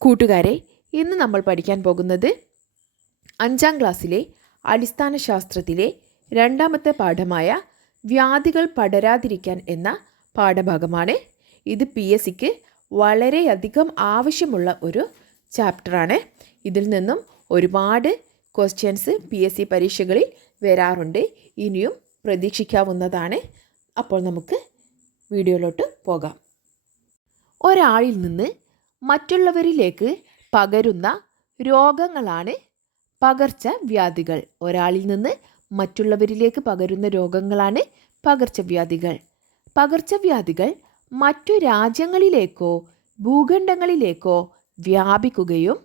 കൂട്ടുകാരെ, ഇന്ന് നമ്മൾ പഠിക്കാൻ പോകുന്നത് 5ാം ക്ലാസ്സിലെ അടിസ്ഥാന ശാസ്ത്രത്തിലെ രണ്ടാമത്തെ പാഠമായ വ്യാധികൾ പടരാതിരിക്കാൻ എന്ന പാഠഭാഗമാണ്. ഇത് PSCക്ക് വളരെയധികം ആവശ്യമുള്ള ഒരു ചാപ്റ്ററാണ്. ഇതിൽ നിന്നും ഒരുപാട് ക്വസ്റ്റ്യൻസ് PSC പരീക്ഷകളിൽ വരാറുണ്ട്. ഇനിയും പ്രതീക്ഷിക്കാവുന്നതാണ്. അപ്പോൾ നമുക്ക് വീഡിയോയിലോട്ട് പോകാം. ഒരാളിൽ നിന്ന് മറ്റുള്ളവരിലേക്ക് പകരുന്ന രോഗങ്ങളാണ് പകർച്ചവ്യാധികൾ. ഒരാളിൽ നിന്ന് മറ്റുള്ളവരിലേക്ക് പകരുന്ന രോഗങ്ങളാണ് പകർച്ചവ്യാധികൾ. പകർച്ചവ്യാധികൾ മറ്റു രാജ്യങ്ങളിലേക്കോ ഭൂഖണ്ഡങ്ങളിലേക്കോ വ്യാപിക്കുകയും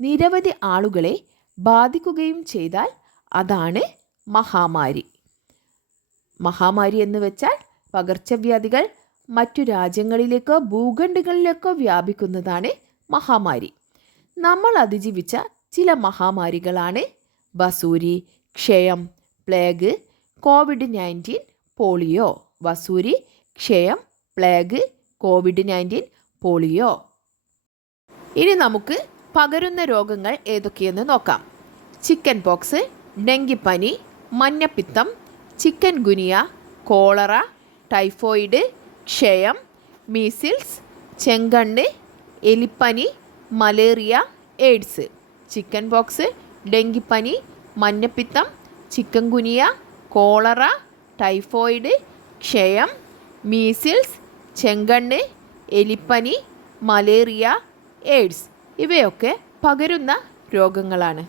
നിരവധി ആളുകളെ ബാധിക്കുകയും ചെയ്താൽ അതാണ് മഹാമാരി. മഹാമാരി എന്ന് വെച്ചാൽ പകർച്ചവ്യാധികൾ മറ്റു രാജ്യങ്ങളിലേക്കോ ഭൂഖണ്ഡങ്ങളിലേക്കോ വ്യാപിക്കുന്നതാണ് മഹാമാരി. നമ്മൾ അതിജീവിച്ച ചില മഹാമാരികളാണ് വസൂരി, ക്ഷയം, പ്ലേഗ്, COVID-19, പോളിയോ. വസൂരി, ക്ഷയം, പ്ലേഗ്, COVID-19, പോളിയോ. ഇനി നമുക്ക് പകരുന്ന രോഗങ്ങൾ ഏതൊക്കെയെന്ന് നോക്കാം. ചിക്കൻ പോക്സ്, ഡെങ്കിപ്പനി, മഞ്ഞപ്പിത്തം, ചിക്കൻ ഗുനിയ, കോളറ, ടൈഫോയിഡ്, ക്ഷയം, മീസിൽസ്, ചെങ്കണ്ണ്, എലിപ്പനി, മലേറിയ, എയ്ഡ്സ്. ചിക്കൻ പോക്സ്, ഡെങ്കിപ്പനി, മഞ്ഞപ്പിത്തം, ചിക്കൻ ഗുനിയ, കോളറ, ടൈഫോയിഡ്, ക്ഷയം, മീസിൽസ്, ചെങ്കണ്ണ്, എലിപ്പനി, മലേറിയ, എയ്ഡ്സ് ഇവയൊക്കെ പകരുന്ന രോഗങ്ങളാണ്.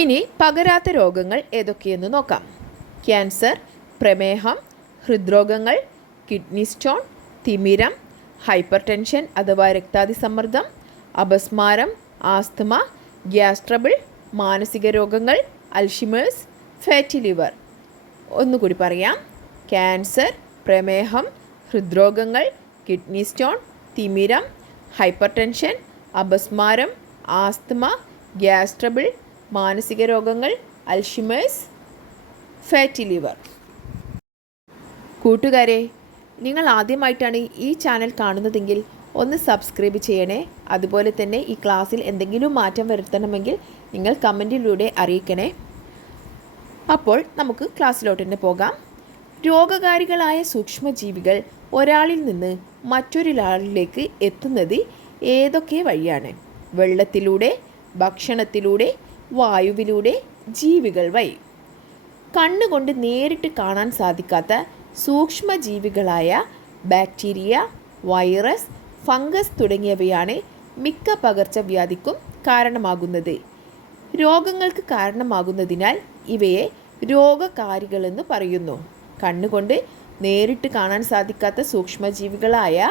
ഇനി പകരാത്ത രോഗങ്ങൾ ഏതൊക്കെയെന്ന് നോക്കാം. ക്യാൻസർ, പ്രമേഹം, ഹൃദ്രോഗങ്ങൾ, കിഡ്നി സ്റ്റോൺ, തിമിരം, ഹൈപ്പർ ടെൻഷൻ അഥവാ രക്താതിസമ്മർദ്ദം, അപസ്മാരം, ആസ്തമ, ഗ്യാസ് ട്രബിൾ, മാനസിക രോഗങ്ങൾ, അൽഷിമേഴ്സ്, ഫാറ്റി ലിവർ. ഒന്നുകൂടി പറയാം. ക്യാൻസർ, പ്രമേഹം, ഹൃദ്രോഗങ്ങൾ, കിഡ്നി സ്റ്റോൺ, തിമിരം, ഹൈപ്പർ ടെൻഷൻ, അപസ്മാരം, ആസ്തമ, ഗ്യാസ് ട്രബിൾ, മാനസിക രോഗങ്ങൾ, അൽഷിമേഴ്സ്, ഫാറ്റി ലിവർ. കൂട്ടുകാരെ, നിങ്ങൾ ആദ്യമായിട്ടാണ് ഈ ചാനൽ കാണുന്നതെങ്കിൽ ഒന്ന് സബ്സ്ക്രൈബ് ചെയ്യണേ. അതുപോലെ തന്നെ ഈ ക്ലാസ്സിൽ എന്തെങ്കിലും മാറ്റം വരുത്തണമെങ്കിൽ നിങ്ങൾ കമൻറ്റിലൂടെ അറിയിക്കണേ. അപ്പോൾ നമുക്ക് ക്ലാസ്സിലോട്ട് തന്നെ പോകാം. രോഗകാരികളായ സൂക്ഷ്മജീവികൾ ഒരാളിൽ നിന്ന് മറ്റൊരാളിലേക്ക് എത്തുന്നത് ഏതൊക്കെ വഴിയാണ്? വെള്ളത്തിലൂടെ, ഭക്ഷണത്തിലൂടെ, വായുവിലൂടെ, ജീവികൾ വഴി. കണ്ണുകൊണ്ട് നേരിട്ട് കാണാൻ സാധിക്കാത്ത സൂക്ഷ്മജീവികളായ ബാക്ടീരിയ, വൈറസ്, ഫംഗസ് തുടങ്ങിയവയാണ് മിക്ക പകർച്ചവ്യാധിക്കും കാരണമാകുന്നത്. രോഗങ്ങൾക്ക് കാരണമാകുന്നതിനാൽ ഇവയെ രോഗകാരികളെന്ന് പറയുന്നു. കണ്ണുകൊണ്ട് നേരിട്ട് കാണാൻ സാധിക്കാത്ത സൂക്ഷ്മജീവികളായ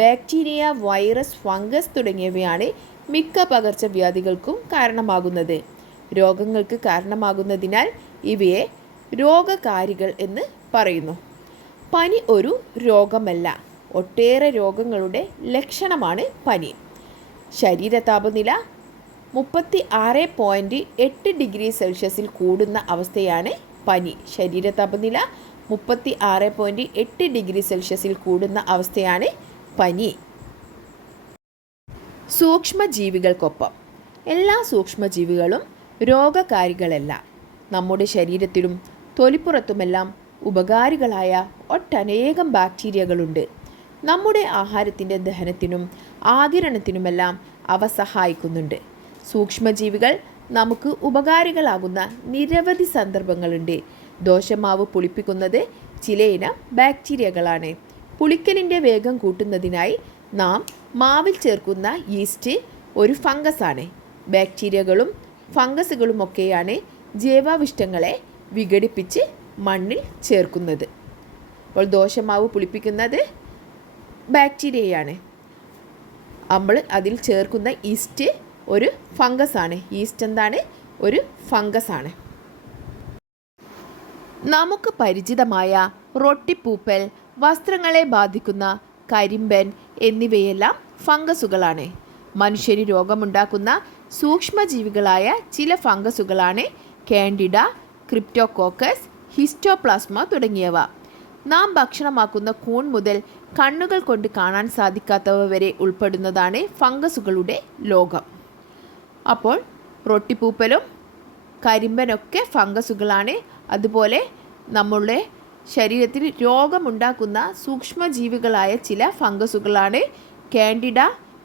ബാക്ടീരിയ, വൈറസ്, ഫംഗസ് തുടങ്ങിയവയാണ് മിക്ക പകർച്ചവ്യാധികൾക്കും കാരണമാകുന്നത്. രോഗങ്ങൾക്ക് കാരണമാകുന്നതിനാൽ ഇവയെ രോഗകാരികൾ എന്ന് പറയുന്നു. പനി ഒരു രോഗമല്ല. ഒട്ടേറെ രോഗങ്ങളുടെ ലക്ഷണമാണ് പനി. ശരീര താപനില 36.8 ഡിഗ്രി സെൽഷ്യസിൽ കൂടുന്ന അവസ്ഥയാണ് പനി. ശരീര താപനില 36.8 ഡിഗ്രി സെൽഷ്യസിൽ കൂടുന്ന അവസ്ഥയാണ് പനി. സൂക്ഷ്മജീവികൾക്കൊപ്പം എല്ലാ സൂക്ഷ്മജീവികളും രോഗകാരികളല്ല. നമ്മുടെ ശരീരത്തിലും തൊലിപ്പുറത്തുമെല്ലാം ഉപകാരികളായ ഒട്ടനേകം ബാക്ടീരിയകളുണ്ട്. നമ്മുടെ ആഹാരത്തിൻ്റെ ദഹനത്തിനും ആഗിരണത്തിനുമെല്ലാം അവ സഹായിക്കുന്നുണ്ട്. സൂക്ഷ്മജീവികൾ നമുക്ക് ഉപകാരികളാകുന്ന നിരവധി സന്ദർഭങ്ങളുണ്ട്. ദോശമാവ് പുളിപ്പിക്കുന്നത് ചിലയിനം ബാക്ടീരിയകളാണ്. പുളിക്കലിൻ്റെ വേഗം കൂട്ടുന്നതിനായി നാം മാവിൽ ചേർക്കുന്ന ഈസ്റ്റ് ഒരു ഫംഗസാണ്. ബാക്ടീരിയകളും ഫംഗസുകളുമൊക്കെയാണ് ജൈവാവിഷ്ടങ്ങളെ വിഘടിപ്പിച്ച് മണ്ണിൽ ചേർക്കുന്നത്. അപ്പോൾ ദോശമാവ് പുളിപ്പിക്കുന്നത് ബാക്ടീരിയയാണ്. നമ്മൾ അതിൽ ചേർക്കുന്ന ഈസ്റ്റ് ഒരു ഫംഗസാണ്. ഈസ്റ്റ് എന്താണ്? ഒരു ഫംഗസാണ്. നമുക്ക് പരിചിതമായ റൊട്ടിപ്പൂപ്പൽ, വസ്ത്രങ്ങളെ ബാധിക്കുന്ന കരിമ്പൻ എന്നിവയെല്ലാം ഫംഗസുകളാണ്. മനുഷ്യന് രോഗമുണ്ടാക്കുന്ന സൂക്ഷ്മജീവികളായ ചില ഫംഗസുകളാണ് കാൻഡിഡ, ക്രിപ്റ്റോകോക്കസ്, ഹിസ്റ്റോപ്ലാസ്മ തുടങ്ങിയവ. നാം ഭക്ഷണമാക്കുന്ന കൂൺ മുതൽ കണ്ണുകൾ കൊണ്ട് കാണാൻ സാധിക്കാത്തവ വരെ ഉൾപ്പെടുന്നതാണ് ഫംഗസുകളുടെ ലോകം. അപ്പോൾ റൊട്ടിപ്പൂപ്പലും കരിമ്പനൊക്കെ ഫംഗസുകളാണ്. അതുപോലെ നമ്മളുടെ ശരീരത്തിൽ രോഗമുണ്ടാക്കുന്ന സൂക്ഷ്മജീവികളായ ചില ഫംഗസുകളാണ് candida,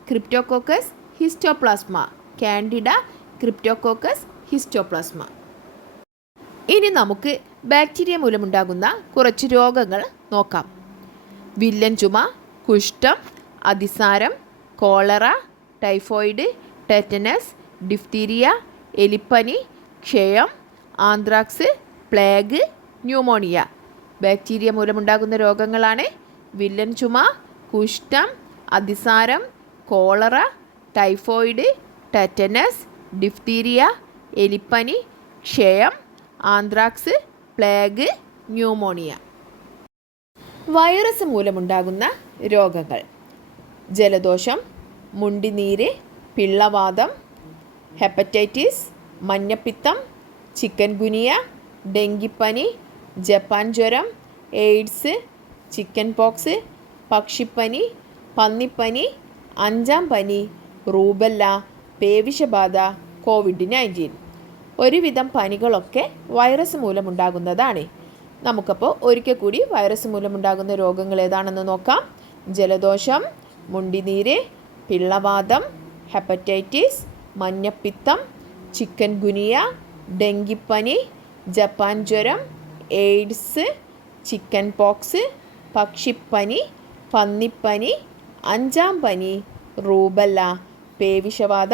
cryptococcus, histoplasma. Candida, cryptococcus, histoplasma. ഇനി നമുക്ക് ബാക്ടീരിയ മൂലമുണ്ടാകുന്ന കുറച്ച് രോഗങ്ങൾ നോക്കാം. വില്ലൻ ചുമ, കുഷ്ഠം, അതിസാരം, കോളറ, ടൈഫോയിഡ്, ടെറ്റനസ്, ഡിഫ്തീരിയ, എലിപ്പനി, ക്ഷയം, ആന്ത്രാക്സ്, പ്ലേഗ്, ന്യൂമോണിയ. ബാക്ടീരിയ മൂലമുണ്ടാകുന്ന രോഗങ്ങളാണ് വില്ലൻ ചുമ, കുഷ്ഠം, അതിസാരം, കോളറ, ടൈഫോയിഡ്, ടെറ്റനസ്, ഡിഫ്തീരിയ, എലിപ്പനി, ക്ഷയം, ആന്ത്രാക്സ്, പ്ലേഗ്, ന്യൂമോണിയ. വൈറസ് മൂലമുണ്ടാകുന്ന രോഗങ്ങൾ: ജലദോഷം, മുണ്ടിനീര്, പിള്ളവാതം, ഹെപ്പറ്റൈറ്റിസ്, മഞ്ഞപ്പിത്തം, ചിക്കൻ ഗുനിയ, ഡെങ്കിപ്പനി, ജപ്പാൻ ജ്വരം, എയ്ഡ്സ്, ചിക്കൻ പോക്സ്, പക്ഷിപ്പനി, പന്നിപ്പനി, അഞ്ചാം പനി, റൂബല്ല, പേവിഷബാധ, COVID-19. ഒരുവിധം പനികളൊക്കെ വൈറസ് മൂലമുണ്ടാകുന്നതാണ്. നമുക്കപ്പോൾ ഒരിക്കൽ കൂടി വൈറസ് മൂലമുണ്ടാകുന്ന രോഗങ്ങൾ ഏതാണെന്ന് നോക്കാം. ജലദോഷം, മുണ്ടിനീര്, പിള്ളവാതം, ഹെപ്പറ്റൈറ്റിസ്, മഞ്ഞപ്പിത്തം, ചിക്കൻ ഗുനിയ, ഡെങ്കിപ്പനി, ജപ്പാൻ ജ്വരം, എയ്ഡ്സ്, ചിക്കൻ പോക്സ്, പക്ഷിപ്പനി, പന്നിപ്പനി, അഞ്ചാം പനി, റൂബല്ല, പേവിഷബാധ,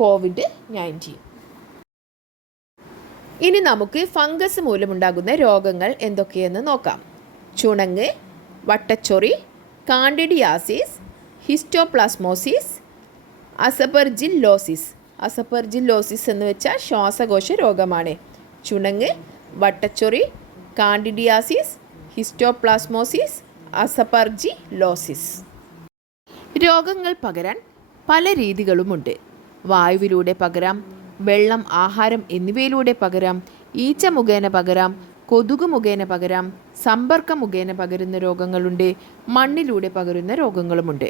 COVID-19. ഇനി നമുക്ക് ഫംഗസ് മൂലമുണ്ടാകുന്ന രോഗങ്ങൾ എന്തൊക്കെയെന്ന് നോക്കാം. ചുണങ്ങ്, വട്ടച്ചൊറി, കാൻഡിഡിയാസിസ്, ഹിസ്റ്റോപ്ലാസ്മോസിസ്, അസപെർജില്ലോസിസ്. അസപെർജില്ലോസിസ് എന്ന് വെച്ചാൽ ശ്വാസകോശ രോഗമാണ്. ചുണങ്ങ്, വട്ടച്ചൊറി, കാൻഡിഡിയാസിസ്, ഹിസ്റ്റോപ്ലാസ്മോസിസ്, അസപെർജില്ലോസിസ്. രോഗങ്ങൾ പകരാൻ പല രീതികളുമുണ്ട്. വായുവിലൂടെ പകരാം, വെള്ളം, ആഹാരം എന്നിവയിലൂടെ പകരാം, ഈച്ച മുഖേന പകരാം, കൊതുക് മുഖേന പകരാം, സമ്പർക്കം മുഖേന പകരുന്ന രോഗങ്ങളുണ്ട്, മണ്ണിലൂടെ പകരുന്ന രോഗങ്ങളുമുണ്ട്.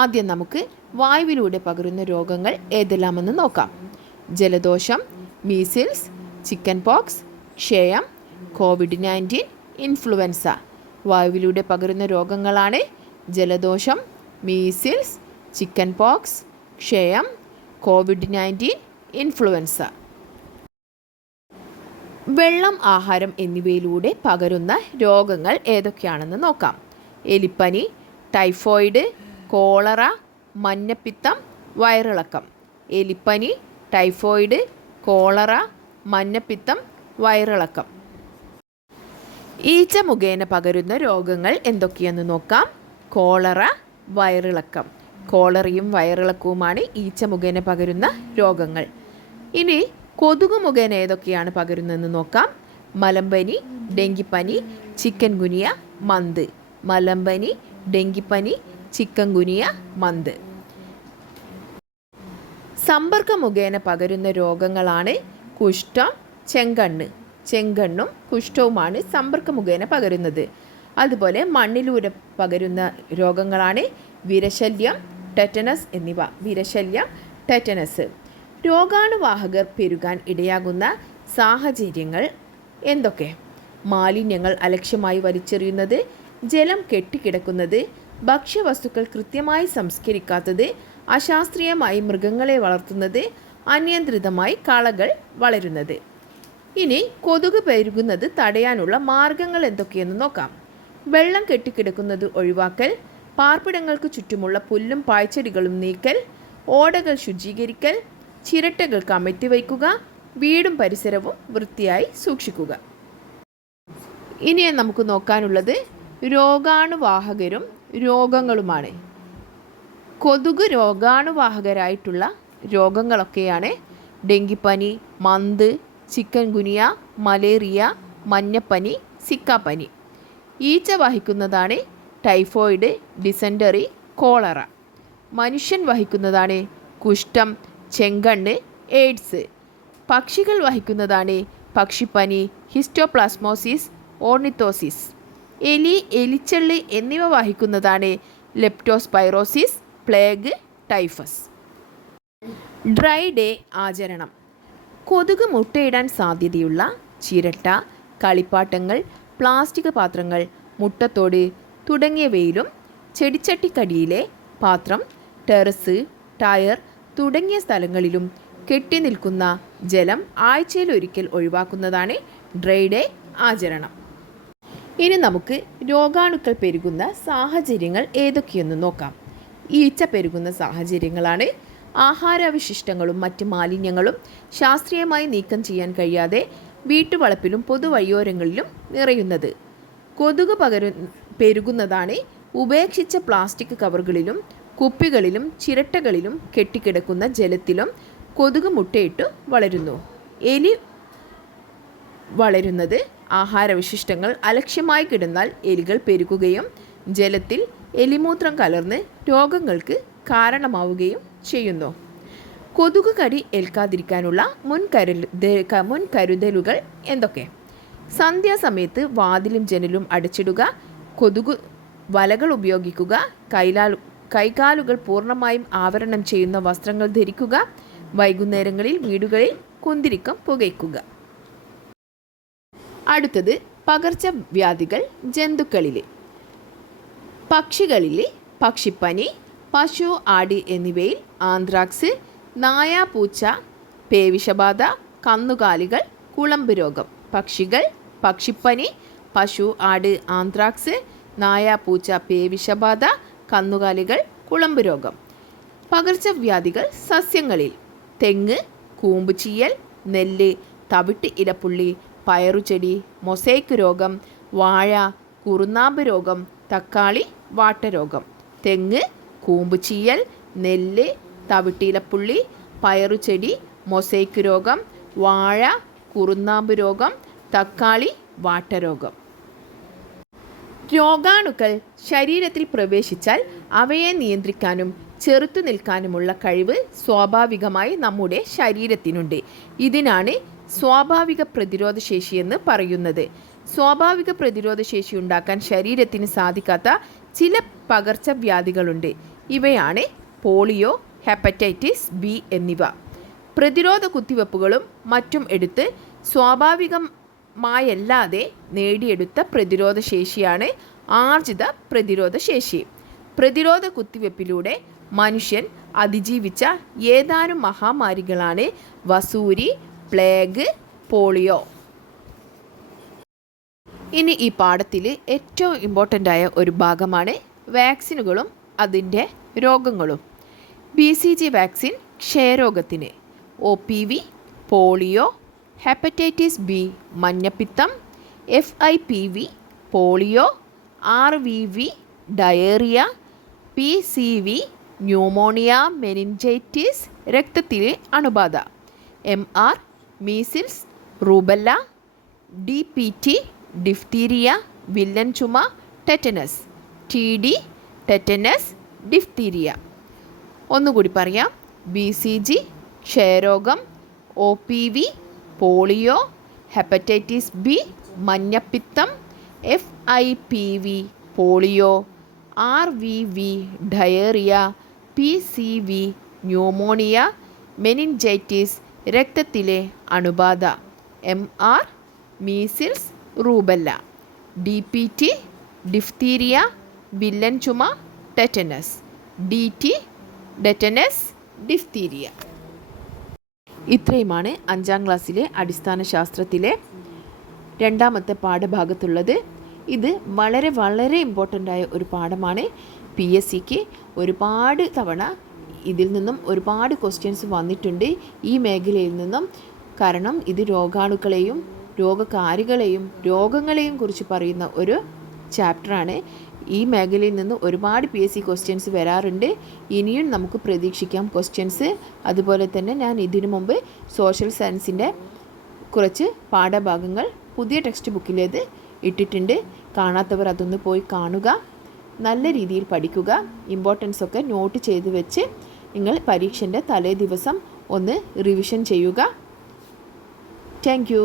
ആദ്യം നമുക്ക് വായുവിലൂടെ പകരുന്ന രോഗങ്ങൾ ഏതെല്ലാമെന്ന് നോക്കാം. ജലദോഷം, മീസിൽസ്, ചിക്കൻ പോക്സ്, ക്ഷയം, COVID-19, ഇൻഫ്ലുവൻസ. വായുവിലൂടെ പകരുന്ന രോഗങ്ങളാണ് ജലദോഷം, മീസിൽസ്, ചിക്കൻ പോക്സ്, ക്ഷയം, COVID-19, ഇൻഫ്ലുവൻസ. വെള്ളം, ആഹാരം എന്നിവയിലൂടെ പകരുന്ന രോഗങ്ങൾ ഏതൊക്കെയാണെന്ന് നോക്കാം. എലിപ്പനി, ടൈഫോയിഡ്, കോളറ, മഞ്ഞപ്പിത്തം, വയറിളക്കം. എലിപ്പനി, ടൈഫോയിഡ്, കോളറ, മഞ്ഞപ്പിത്തം, വയറിളക്കം. ഈച്ച മുഖേന പകരുന്ന രോഗങ്ങൾ എന്തൊക്കെയെന്ന് നോക്കാം. കോളറ, വയറിളക്കം. കോളറയും വയറിളക്കവുമാണ് ഈച്ച മുഖേന പകരുന്ന രോഗങ്ങൾ. ഇനി കൊതുക് മുഖേന ഏതൊക്കെയാണ് പകരുന്നതെന്ന് നോക്കാം. മലമ്പനി, ഡെങ്കിപ്പനി, ചിക്കൻ ഗുനിയ, മന്ത്. മലമ്പനി, ഡെങ്കിപ്പനി, ചിക്കൻ ഗുനിയ, മന്ത്. സമ്പർക്ക മുഖേന പകരുന്ന രോഗങ്ങളാണ് കുഷ്ഠം, ചെങ്കണ്ണ്. ചെങ്കണ്ണും കുഷ്ഠവുമാണ് സമ്പർക്ക മുഖേന പകരുന്നത്. അതുപോലെ മണ്ണിലൂടെ പകരുന്ന രോഗങ്ങളാണ് വിരശല്യം, ടെറ്റനസ് എന്നിവ. വിരശല്യം, ടെറ്റനസ്. രോഗാണുവാഹകർ പെരുകാൻ ഇടയാകുന്ന സാഹചര്യങ്ങൾ എന്തൊക്കെ? മാലിന്യങ്ങൾ അലക്ഷ്യമായി വലിച്ചെറിയുന്നത്, ജലം കെട്ടിക്കിടക്കുന്നത്, ഭക്ഷ്യവസ്തുക്കൾ കൃത്യമായി സംസ്കരിക്കാത്തത്, അശാസ്ത്രീയമായി മൃഗങ്ങളെ വളർത്തുന്നത്, അനിയന്ത്രിതമായി കളകൾ വളരുന്നത്. ഇനി കൊതുക് പെരുകുന്നത് തടയാനുള്ള മാർഗങ്ങൾ എന്തൊക്കെയെന്ന് നോക്കാം. വെള്ളം കെട്ടിക്കിടക്കുന്നത് ഒഴിവാക്കൽ, പാർപ്പിടങ്ങൾക്ക് ചുറ്റുമുള്ള പുല്ലും പായ്ച്ചെടികളും നീക്കൽ, ഓടകൾ ശുചീകരിക്കൽ, ചിരട്ടകൾ കമഴ്ത്തി വയ്ക്കുക, വീടും പരിസരവും വൃത്തിയായി സൂക്ഷിക്കുക. ഇനി നമുക്ക് നോക്കാനുള്ളത് രോഗാണുവാഹകരും രോഗങ്ങളുമാണ്. കൊതുക് രോഗാണുവാഹകരായിട്ടുള്ള രോഗങ്ങളൊക്കെയാണ് ഡെങ്കിപ്പനി, മന്ത്, ചിക്കൻ ഗുനിയ, മലേറിയ, മഞ്ഞപ്പനി, സിക്കാപ്പനി. ഈച്ച വഹിക്കുന്നതാണ് ടൈഫോയിഡ്, ഡിസെൻറ്ററി, കോളറ. മനുഷ്യൻ വഹിക്കുന്നതാണ് കുഷ്ഠം, ചെങ്കണ്ണ്, എയ്ഡ്സ്. പക്ഷികൾ വഹിക്കുന്നതാണ് പക്ഷിപ്പനി, ഹിസ്റ്റോപ്ലാസ്മോസിസ്, ഓർണിത്തോസിസ്. എലി, എലിച്ചെള്ളി എന്നിവ വഹിക്കുന്നതാണ് leptospirosis, plague, typhus. Dry day ആചരണം. കൊതുക് മുട്ടയിടാൻ സാധ്യതയുള്ള ചിരട്ട, കളിപ്പാട്ടങ്ങൾ, പ്ലാസ്റ്റിക് പാത്രങ്ങൾ, മുട്ടത്തോട് തുടങ്ങിയവയിലും ചെടിച്ചട്ടിക്കടിയിലെ പാത്രം, ടെറസ്, ടയർ തുടങ്ങിയ സ്ഥലങ്ങളിലും കെട്ടിനിൽക്കുന്ന ജലം ആഴ്ചയിലൊരിക്കൽ ഒഴിവാക്കുന്നതാണ് ഡ്രൈ ഡേ ആചരണം. ഇനി നമുക്ക് രോഗാണുക്കൾ പെരുകുന്ന സാഹചര്യങ്ങൾ ഏതൊക്കെയെന്ന് നോക്കാം. ഈച്ച പെരുകുന്ന സാഹചര്യങ്ങളാണ് ആഹാരാവശിഷ്ടങ്ങളും മറ്റ് മാലിന്യങ്ങളും ശാസ്ത്രീയമായി നീക്കം ചെയ്യാൻ കഴിയാതെ വീട്ടുവളപ്പിലും പൊതുവഴിയോരങ്ങളിലും നിറയുന്നത്. കൊതുക് പെരുകുന്നതാണ് ഉപേക്ഷിച്ച പ്ലാസ്റ്റിക് കവറുകളിലും കുപ്പികളിലും ചിരട്ടകളിലും കെട്ടിക്കിടക്കുന്ന ജലത്തിലും കൊതുക് മുട്ടയിട്ടു വളരുന്നു. എലി വളരുന്നത് ആഹാരവിശിഷ്ടങ്ങൾ അലക്ഷ്യമായി കിടന്നാൽ എലികൾ പെരുകുകയും ജലത്തിൽ എലിമൂത്രം കലർന്ന് രോഗങ്ങൾക്ക് കാരണമാവുകയും ചെയ്യുന്നു. കൊതുക് കടി ഏൽക്കാതിരിക്കാനുള്ള മുൻകരുതലുകൾ എന്തൊക്കെ? സന്ധ്യാസമയത്ത് വാതിലും ജനലും അടച്ചിടുക, കൊതുക് വലകൾ ഉപയോഗിക്കുക, കൈകാലുകൾ പൂർണ്ണമായും ആവരണം ചെയ്യുന്ന വസ്ത്രങ്ങൾ ധരിക്കുക, വൈകുന്നേരങ്ങളിൽ വീടുകളിൽ കുന്തിരിക്കം പുകയ്ക്കുക. അടുത്തത് പകർച്ചവ്യാധികൾ ജന്തുക്കളിലെ. പക്ഷികളിലെ പക്ഷിപ്പനി, പശു, ആട് എന്നിവയിൽ ആന്ത്രാക്സ്, നായ, പൂച്ച, പേവിഷബാധ, കന്നുകാലികൾ, കുളമ്പ് രോഗം. പക്ഷികൾ, പക്ഷിപ്പനി, പശു, ആട്, ആന്ത്രാക്സ്, നായ, പൂച്ച, പേവിഷബാധ, കന്നുകാലികൾ, കുളമ്പ് രോഗം. പകർച്ചവ്യാധികൾ സസ്യങ്ങളിൽ. തെങ്ങ്, കൂമ്പുചീയൽ, നെല്ല്, തവിട്ട് ഇലപ്പുള്ളി, പയറുചെടി, മൊസൈക്ക് രോഗം, വാഴ, കുറുനാമ്പ് രോഗം, തക്കാളി, വാട്ടരോഗം. തെങ്ങ്, കൂമ്പുചീയൽ, നെല്ല്, തവിട്ടിലപ്പുള്ളി, പയറുചെടി, മൊസൈക്ക് രോഗം, വാഴ, കുറുനാമ്പ് രോഗം, തക്കാളി, വാട്ടരോഗം. രോഗാണുക്കൾ ശരീരത്തിൽ പ്രവേശിച്ചാൽ അവയെ നിയന്ത്രിക്കാനും ചെറുത്തു നിൽക്കാനുമുള്ള കഴിവ് സ്വാഭാവികമായി നമ്മുടെ ശരീരത്തിനുണ്ട്. ഇതിനാണ് സ്വാഭാവിക പ്രതിരോധ ശേഷിയെന്ന് പറയുന്നത്. സ്വാഭാവിക പ്രതിരോധ ശേഷി ഉണ്ടാക്കാൻ ശരീരത്തിന് സാധിക്കാത്ത ചില പകർച്ചവ്യാധികളുണ്ട്. ഇവയാണ് പോളിയോ, ഹെപ്പറ്റൈറ്റിസ് ബി എന്നിവ. പ്രതിരോധ കുത്തിവെപ്പുകളും മറ്റും എടുത്ത് സ്വാഭാവികമായല്ലാതെ നേടിയെടുത്ത പ്രതിരോധ ശേഷിയാണ് ആർജിത പ്രതിരോധ ശേഷി. പ്രതിരോധ കുത്തിവെപ്പിലൂടെ മനുഷ്യൻ അതിജീവിച്ച ഏതാനും മഹാമാരികളാണ് വസൂരി, പ്ലേഗ്, പോളിയോ. ഇനി ഈ പാഠത്തിൽ ഏറ്റവും ഇമ്പോർട്ടൻ്റ് ആയ ഒരു ഭാഗമാണ് വാക്സിനുകളും അതിൻ്റെ രോഗങ്ങളും. BCG വാക്സിൻ ക്ഷയരോഗത്തിന്, OPV പോളിയോ, ഹെപ്പറ്റൈറ്റിസ് ബി മഞ്ഞപ്പിത്തം, FIPV polio, RVV diarrhoea, PCV pneumonia, meningitis രക്തത്തിലെ അണുബാധ, MR measles, rubella, DPT diphtheria, വില്ലൻ ചുമ, ടെറ്റനസ്, TD ടെറ്റനസ്, ഡിഫ്തീരിയ. ഒന്നുകൂടി പറയാം. BCG ക്ഷയരോഗം, OPV പോളിയോ, ഹെപ്പറ്റൈറ്റിസ് ബി മഞ്ഞപ്പിത്തം, FIPV polio, RVV diarrhoea, PCV pneumonia, meningitis രക്തത്തിലെ അണുബാധ, MR measles, rubella, DPT diphtheria, വില്ലൻ ചുമ, ടെറ്റനസ്, DT ടെറ്റനസ്, ഡിഫ്തീരിയ. ഇത്രയുമാണ് 5ാം ക്ലാസ്സിലെ അടിസ്ഥാന ശാസ്ത്രത്തിലെ രണ്ടാമത്തെ പാഠഭാഗത്തുള്ളത്. ഇത് വളരെ വളരെ ഇമ്പോർട്ടൻ്റ് ആയ ഒരു പാഠമാണ്. PSCക്ക് ഒരുപാട് തവണ ഇതിൽ നിന്നും ഒരുപാട് ക്വസ്റ്റ്യൻസ് വന്നിട്ടുണ്ട് ഈ മേഖലയിൽ നിന്നും. കാരണം ഇത് രോഗാണുക്കളെയും രോഗകാരികളെയും രോഗങ്ങളെയും കുറിച്ച് പറയുന്ന ഒരു ചാപ്റ്ററാണ്. ഈ മേഖലയിൽ നിന്ന് ഒരുപാട് PSC ക്വസ്റ്റ്യൻസ് വരാറുണ്ട്. ഇനിയും നമുക്ക് പ്രതീക്ഷിക്കാം ക്വസ്റ്റ്യൻസ്. അതുപോലെ തന്നെ ഞാൻ ഇതിനു മുമ്പ് സോഷ്യൽ സയൻസിൻ്റെ കുറച്ച് പാഠഭാഗങ്ങൾ പുതിയ ടെക്സ്റ്റ് ബുക്കിലേത് ഇട്ടിട്ടുണ്ട്. കാണാത്തവർ അതൊന്ന് പോയി കാണുക. നല്ല രീതിയിൽ പഠിക്കുക. ഇമ്പോർട്ടൻസ് ഒക്കെ നോട്ട് ചെയ്ത് വെച്ച് നിങ്ങൾ പരീക്ഷൻ്റെ തലേ ദിവസം ഒന്ന് റിവിഷൻ ചെയ്യുക. Thank you.